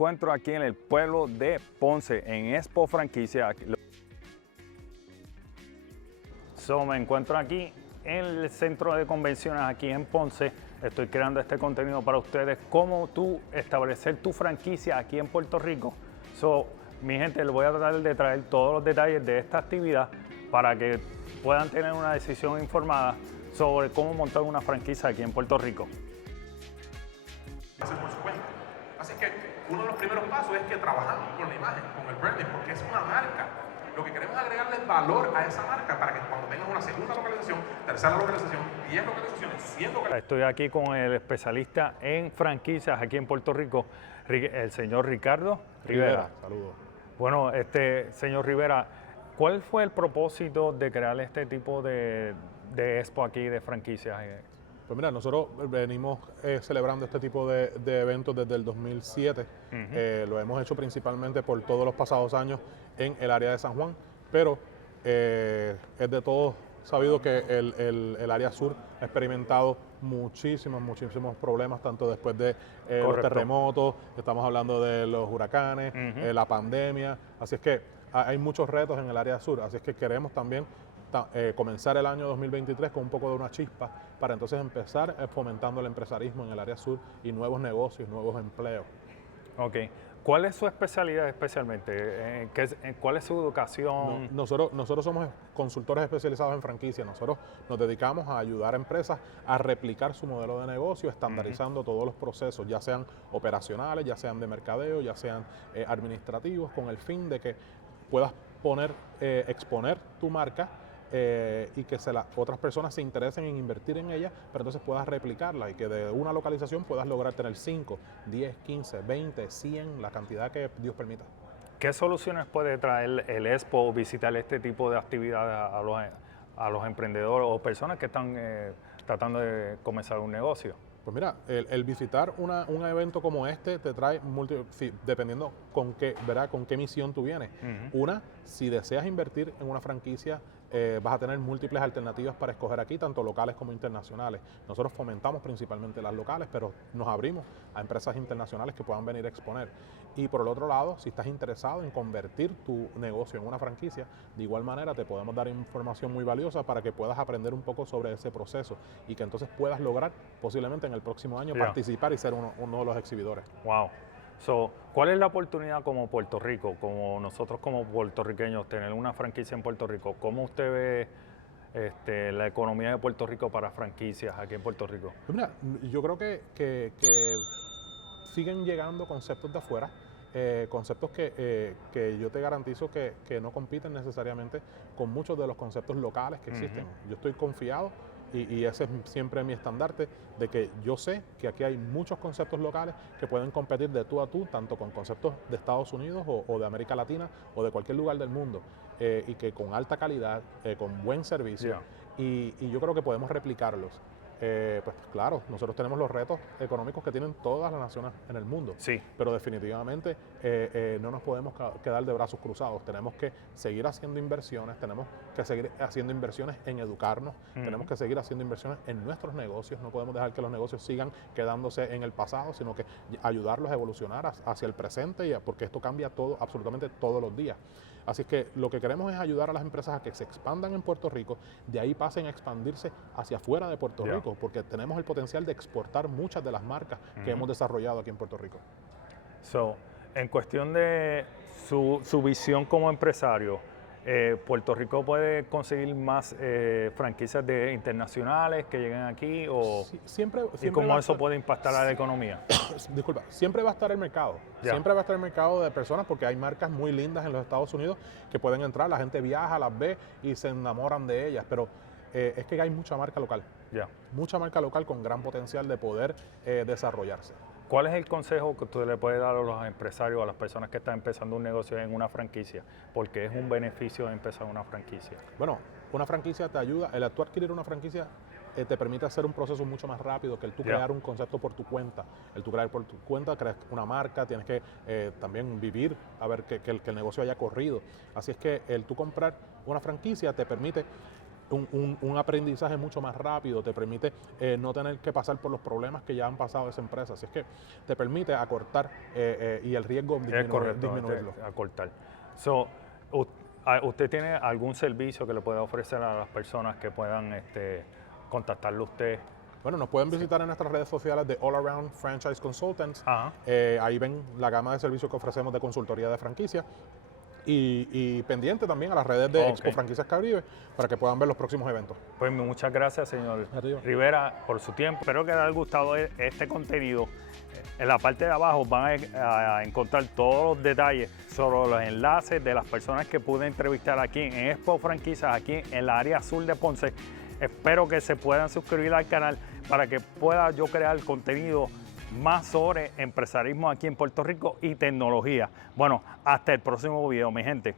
encuentro aquí en el pueblo de Ponce, en Expo Franquicia. Me encuentro aquí en el centro de convenciones aquí en Ponce. Estoy creando este contenido para ustedes, cómo tú establecer tu franquicia aquí en Puerto Rico. Mi gente, les voy a tratar de traer todos los detalles de esta actividad para que puedan tener una decisión informada sobre cómo montar una franquicia aquí en Puerto Rico. Hacer por su cuenta. Así que uno de los primeros pasos es que trabajamos con la imagen, con el branding, porque es una marca. Lo que queremos es agregarle valor a esa marca para que cuando tengas una segunda localización, tercera localización, 10 localizaciones, 100 localizaciones. Estoy aquí con el especialista en franquicias aquí en Puerto Rico, el señor Ricardo Rivera. Saludos. Bueno, señor Rivera, ¿cuál fue el propósito de crear este tipo de expo aquí de franquicias? Pues mira, nosotros venimos celebrando este tipo de eventos desde el 2007. Lo hemos hecho principalmente por todos los pasados años en el área de San Juan, pero es de todos sabido que el área sur ha experimentado muchísimos problemas, tanto después de los terremotos, estamos hablando de los huracanes, la pandemia, así es que hay muchos retos en el área sur, así es que queremos también comenzar el año 2023 con un poco de una chispa para entonces empezar fomentando el empresarismo en el área sur y nuevos negocios, nuevos empleos. Ok. ¿Cuál es su especialidad especialmente? ¿Cuál es su educación? Nosotros somos consultores especializados en franquicia. Nosotros nos dedicamos a ayudar a empresas a replicar su modelo de negocio, estandarizando todos los procesos, ya sean operacionales, ya sean de mercadeo, ya sean administrativos, con el fin de que puedas exponer tu marca y que otras personas se interesen en invertir en ella, pero entonces puedas replicarla y que de una localización puedas lograr tener 5, 10, 15, 20, 100, la cantidad que Dios permita. ¿Qué soluciones puede traer el Expo o visitar este tipo de actividades a los emprendedores o personas que están tratando de comenzar un negocio? Pues mira, el visitar un evento como este te trae, dependiendo con qué misión tú vienes. Una, si deseas invertir en una franquicia, vas a tener múltiples alternativas para escoger aquí, tanto locales como internacionales. Nosotros fomentamos principalmente las locales, pero nos abrimos a empresas internacionales que puedan venir a exponer. Y por el otro lado, si estás interesado en convertir tu negocio en una franquicia, de igual manera te podemos dar información muy valiosa para que puedas aprender un poco sobre ese proceso y que entonces puedas lograr posiblemente en el próximo año participar y ser uno de los exhibidores. Wow. ¿Cuál es la oportunidad como Puerto Rico, como nosotros como puertorriqueños, tener una franquicia en Puerto Rico? ¿Cómo usted ve la economía de Puerto Rico para franquicias aquí en Puerto Rico? Pues mira, yo creo que siguen llegando conceptos de afuera, conceptos que yo te garantizo que no compiten necesariamente con muchos de los conceptos locales que existen. Yo estoy confiado y ese es siempre mi estandarte, de que yo sé que aquí hay muchos conceptos locales que pueden competir de tú a tú, tanto con conceptos de Estados Unidos o de América Latina o de cualquier lugar del mundo, y que con alta calidad, con buen servicio, y yo creo que podemos replicarlos. Pues claro, nosotros tenemos los retos económicos que tienen todas las naciones en el mundo, pero definitivamente no nos podemos quedar de brazos cruzados. Tenemos que seguir haciendo inversiones, tenemos que seguir haciendo inversiones en educarnos, tenemos que seguir haciendo inversiones en nuestros negocios. No podemos dejar que los negocios sigan quedándose en el pasado, sino que ayudarlos a evolucionar hacia el presente, porque esto cambia todo, absolutamente todos los días. Así que lo que queremos es ayudar a las empresas a que se expandan en Puerto Rico, de ahí pasen a expandirse hacia afuera de Puerto Rico, porque tenemos el potencial de exportar muchas de las marcas que hemos desarrollado aquí en Puerto Rico. En cuestión de su visión como empresario, ¿Puerto Rico puede conseguir más franquicias internacionales que lleguen aquí? ¿Y cómo eso puede impactar a la economía? Disculpa, siempre va a estar el mercado. Siempre va a estar el mercado de personas, porque hay marcas muy lindas en los Estados Unidos que pueden entrar, la gente viaja, las ve y se enamoran de ellas, pero es que hay mucha marca local. Mucha marca local con gran potencial de poder desarrollarse. ¿Cuál es el consejo que usted le puede dar a los empresarios, a las personas que están empezando un negocio en una franquicia? Porque es un beneficio de empezar una franquicia. Bueno, una franquicia te ayuda, el tú adquirir una franquicia te permite hacer un proceso mucho más rápido que el tú crear un concepto por tu cuenta. El tú crear por tu cuenta, creas una marca, tienes que también vivir, a ver que el negocio haya corrido. Así es que el tú comprar una franquicia te permite un aprendizaje mucho más rápido, te permite no tener que pasar por los problemas que ya han pasado esa empresa. Así es que te permite acortar y el riesgo Es correcto, disminuirlo. acortar. So, ¿usted tiene algún servicio que le pueda ofrecer a las personas que puedan contactarlo a usted? Bueno, nos pueden visitar en nuestras redes sociales de All Around Franchise Consultants. Ajá. Ahí ven la gama de servicios que ofrecemos de consultoría de franquicia. Y pendiente también a las redes de Expo Franquicias Caribe para que puedan ver los próximos eventos. Pues muchas gracias, señor Arriba. Rivera, por su tiempo. Espero que les haya gustado este contenido. En la parte de abajo van a encontrar todos los detalles sobre los enlaces de las personas que pude entrevistar aquí en Expo Franquicias, aquí en el área sur de Ponce. Espero que se puedan suscribir al canal para que pueda yo crear contenido más sobre empresarismo aquí en Puerto Rico y tecnología. Bueno, hasta el próximo video, mi gente.